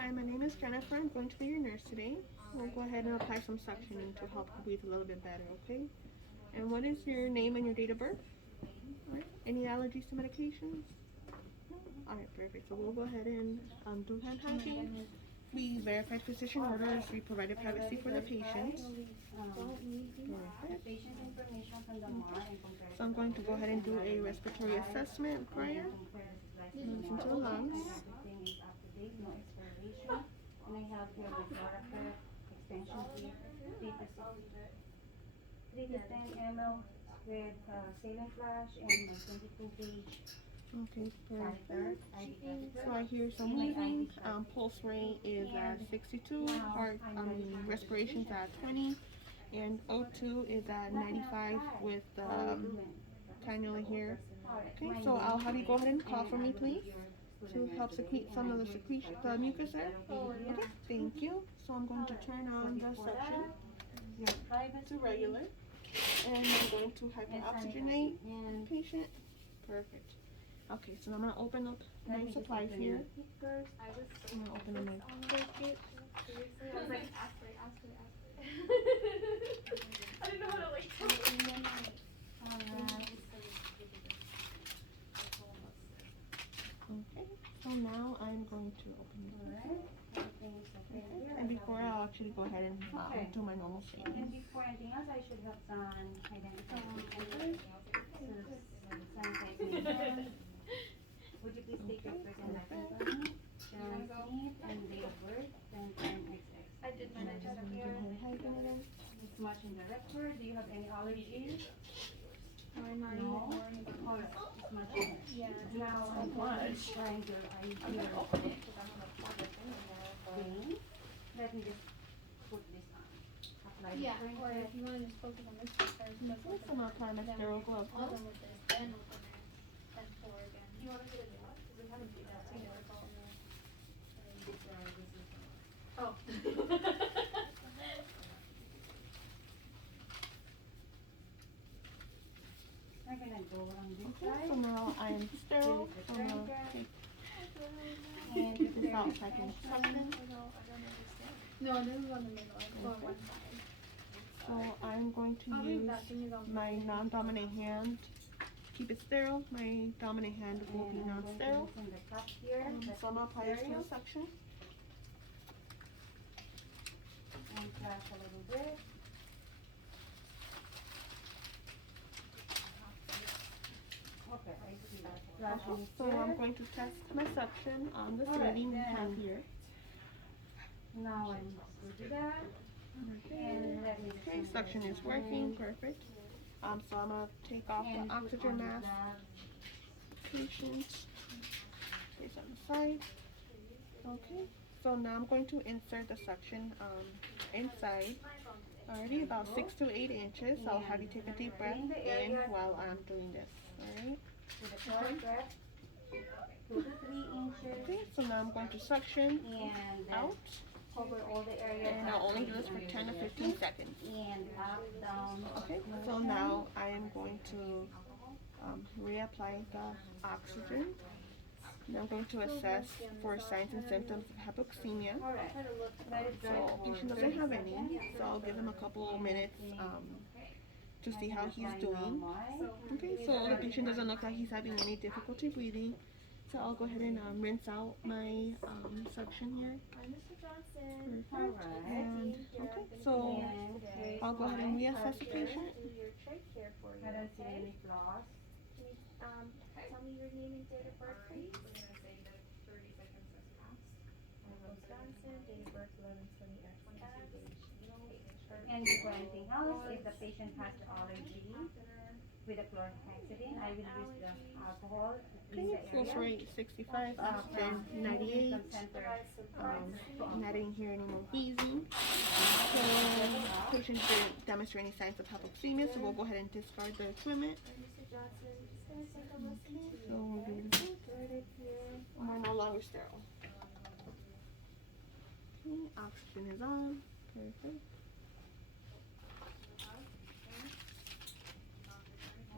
Hi, my name is Jennifer. I'm going to be your nurse today. We'll go ahead and apply some suctioning to help you breathe a little bit better, okay? And what is your name and your date of birth? Alright. Any allergies to medications? No? Alright, perfect. So we'll go ahead and do hand hygiene. We verified physician orders. We provided privacy for the patient. Perfect. So I'm going to go ahead and do a respiratory assessment prior. Listen to the lungs. And I have here my Thorax extension kit, 3 to 10 ml with saline flash and my 22 gauge. Okay, perfect. So I hear some moving. Pulse rate is at 62. Heart, respiration's at 20, and O2 is at 95 with cannula here. Okay, so I'll have you go ahead and cough for me, please, to help secrete some of the secretion, the mucus there. Okay, thank you. So I'm going to turn on the suction to regular, and I'm going to hyperoxygenate patient. Perfect. Okay, so I'm gonna open up my supplies here. I'm gonna open up my kit. I was like, ask. I didn't know how to like tell Okay, so now I'm going to open it. Okay. And before I'll actually go ahead and do my normal statement. And before anything else, I should have some identification. Would you please take your first and last name for me? Name and date of birth, then XX. I did mine. I just have here. It's much in the record. Do you have any allergies? No. It's much in there. Yeah. Now, So much. Trying to, I'm gonna open it because I'm gonna plug it in there. Let me just put this on. Apply the Yeah, current or test. if you want to just focus on this first, I'm gonna apply my sterile glove. Open with this, then open it, then pour again. You want to get a new one? Because we haven't do that. You know, it's all in there. Oh. I'm gonna go on this Okay, side. so now I am sterile. So I'm gonna take And this out so I can suction. No, this is on the middle. It's on one side. So I'm going to I'll leave use that thing is on my non-dominant hand. Keep it sterile. My dominant hand will be non-sterile. in the cup here. So I'm gonna apply this to the suction. And flash a little bit. Okay, I see that. Flashing So I'm going to test my suction on this reading we have here. Now I'm going to do that. And let me Okay, suction is working, perfect. So I'm gonna take off the oxygen mask. Patient. Place on the side. Okay. So now I'm going to insert the suction inside. Already about 6 to 8 inches. So I'll have you take a deep breath in while I'm doing this. Alright. with a short breath. 2 to 3 inches. Okay, so now I'm going to suction And then out. cover all the areas. And I'll only do this for 10 to 15 seconds. And up, down. Okay, so now I am going to reapply the oxygen. And I'm going to assess for signs and symptoms of hypoxemia. Alright. Let it dry So for patient doesn't have any, so I'll give him a couple minutes to see how he's doing. Okay, so the patient doesn't look like he's having any difficulty breathing. So I'll go ahead and rinse out my suction here. Mr. Johnson. Perfect. And okay, so I'll go ahead and reassess the patient. Do your trach here for you. I don't see Okay? any flaws. Can you tell me your name and date of birth, please? Michael Johnson, date of birth 11/28/22. And before anything else, if the patient has allergy with the chlorhexidine, I will use the alcohol in Okay, the pulse area. rate 65, oxygen 98. Not in here any more wheezing. So patient didn't demonstrate any signs of hypoxemia, so we'll go ahead and discard the equipment. Mr. Johnson, just gonna take a listen to So you. we'll do this. Good it here. We're no longer sterile. Okay, oxygen is on. Perfect.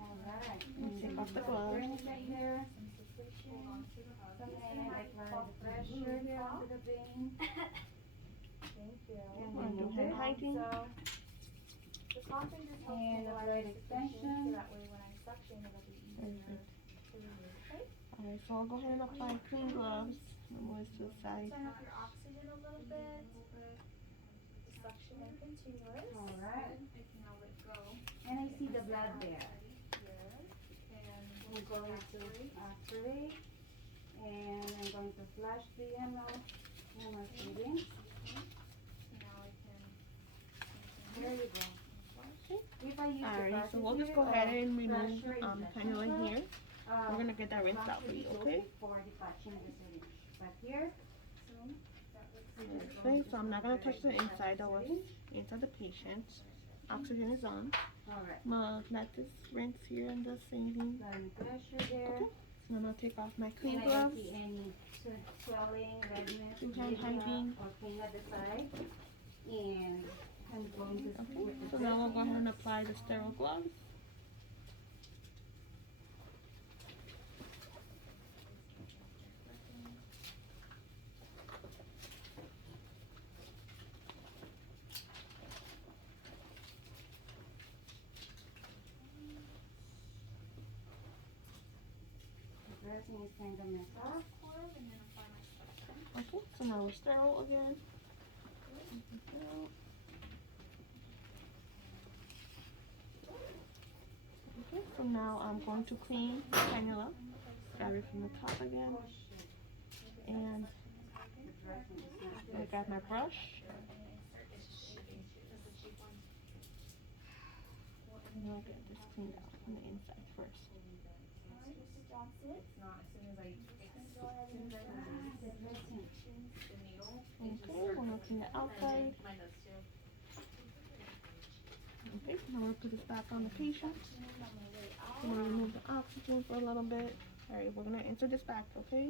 Alright. Let's take off the gloves. Right here. Some secretion. And I apply the pressure here onto the vein. Thank you. And Wanna do remove hand it. hygiene? So, the coughing just helps And mobilize apply the the secretion, extension. so that way when I suction, it'll be easier to remove, okay? Alright, so I'll go ahead and apply clean gloves. Move to the side. Turn up your oxygen a little bit. The suction and continuous. Alright. Now let go. And I see the blood there. Yes. And I'm going to aspirate. And I'm going to flush the ML feeding. now I can. There you go. If I use the Alright, so we'll process just go here ahead of and remove pressure cannula injection, here. We're gonna get that rinsed out for you, okay? Before detaching the syringe. But here, Okay, so I'm not gonna touch the inside. That was inside the patient. Oxygen is on. alright. I'm gonna let this rinse here in the sinking. Applying pressure there. Okay. So I'm gonna take off my clean And I don't gloves. see any swelling, redness, Do hand edema, hygiene. or pain at the side. And I'm going to Okay, with the so now we'll go ahead and dressing. apply the sterile gloves. The dressing is kind of messed up. And then apply my suction. Okay, so now we're sterile again. Okay, so now I'm going to clean the cannula. Grab it from the top again. And The dressing is not I good. got my brush. And I'll get this cleaned out from the inside first. Alright, Mr. Johnson. It's not as soon as I Go ahead and The dressing. the needle. Okay, we're gonna clean the outside. My nose too. Okay, now we'll put this back on the patient. I'm gonna remove the oxygen for a little bit. Alright, we're gonna insert this back, okay?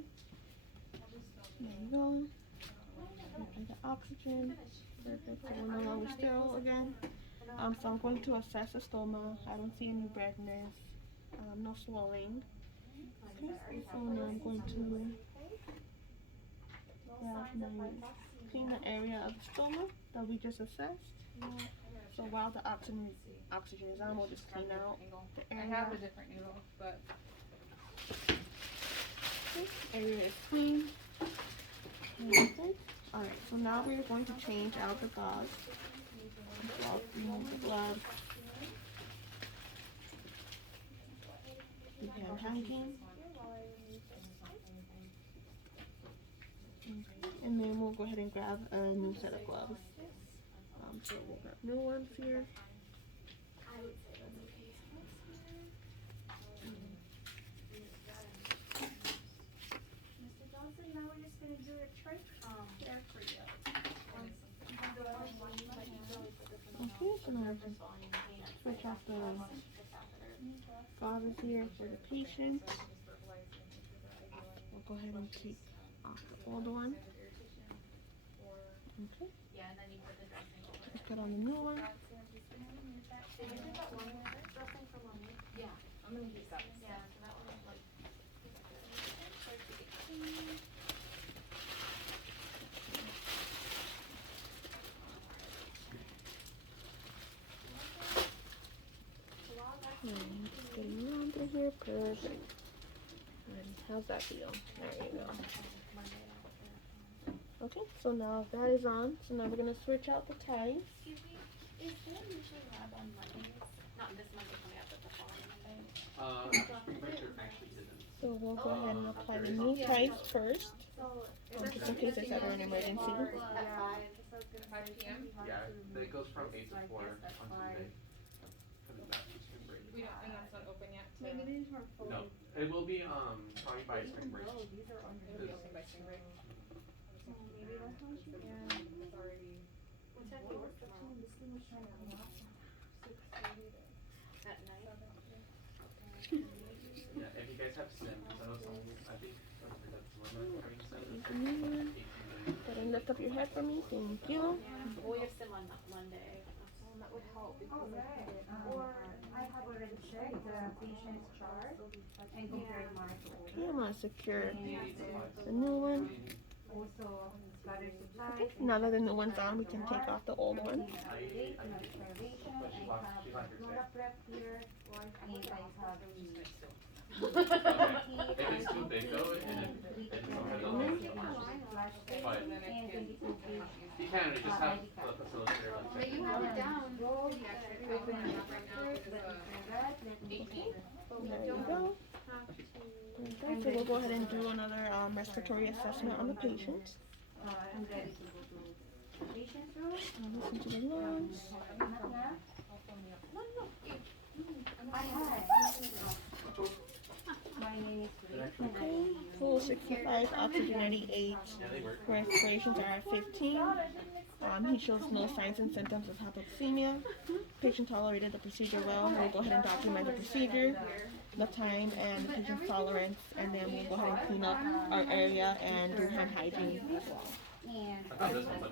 There you go. Apply the oxygen. Perfect. So we're no longer sterile again. So I'm going to assess the stoma. I don't see any redness, no swelling. Okay, so now I'm going to grab my, clean the area of the stoma that we just assessed. So while the oxygen is on, we'll just clean out the I area. have a different needle, but Area is clean. Okay. Alright, so now we're going to change out the gauze. So I'll remove the gloves. The hand hygiene. And then we'll go ahead and grab a new set of gloves. So we'll grab new ones here. Mr. Johnson, now we're just gonna do a trach care for you. Okay, so now we can switch off the gauzes here for the patient. We'll go ahead and take off the old one. Okay, yeah, and then you put the dressing over. let's put on the new one. Yeah, I'm gonna use that. Yeah, so that one is like. Just getting around through here, perfect. And how's that feel? There you go. Okay, so now that is on, so now we're gonna switch out the ties. Excuse me, is there usually lab on Mondays? Not this Monday coming up, but the following Monday. Richard actually didn't. So we'll go ahead and apply the new ties first, So. just in case there's ever an emergency. At 5 p.m. Yeah, but it goes from 8 to 4 on Tuesday. For the back to spring break. We don't, and that's not open yet. To, Maybe these were full. No, it will be probably by spring break. it'll be open by spring break. Maybe that's how she. Yeah, it's already What time do you work tomorrow? This thing was trying to unlock. 6:30 to. at night. Yeah, if you guys have sims, I know some, I think, that's one of the training centers. The new one. Go ahead and lift up your head for me, thank you. Yeah, well, we have sim on Monday. that would help because Or I have already checked the patient's chart and compared mine to Okay, older. I'm gonna secure And the new one. also scatter supply. Okay, now that the new one's on, we can take off the old one. Update and observation. I have the flora prep here, and I have the Okay, if it's too big though, and sometimes I'll make it flash But- and 22 page. you can, you just have the facilitator like But you have it down. Go, Maybe actually open open the it up right now. first, let me try that, let me But we There you don't go. have to. Okay, so we'll go ahead and do another respiratory assessment on the patient. I'm ready to go to the patient's room. Listen to the lungs. Not now. Hi. My name is Rick and I Okay, full 65, oxygen 98, Yeah, they work. respirations are at 15. He shows no signs and symptoms of hypoxemia. Patient tolerated the procedure well. We'll go ahead and document the procedure, the time, and the patient's tolerance, and then we'll go ahead and clean up our area and do hand hygiene as well. and I thought this was under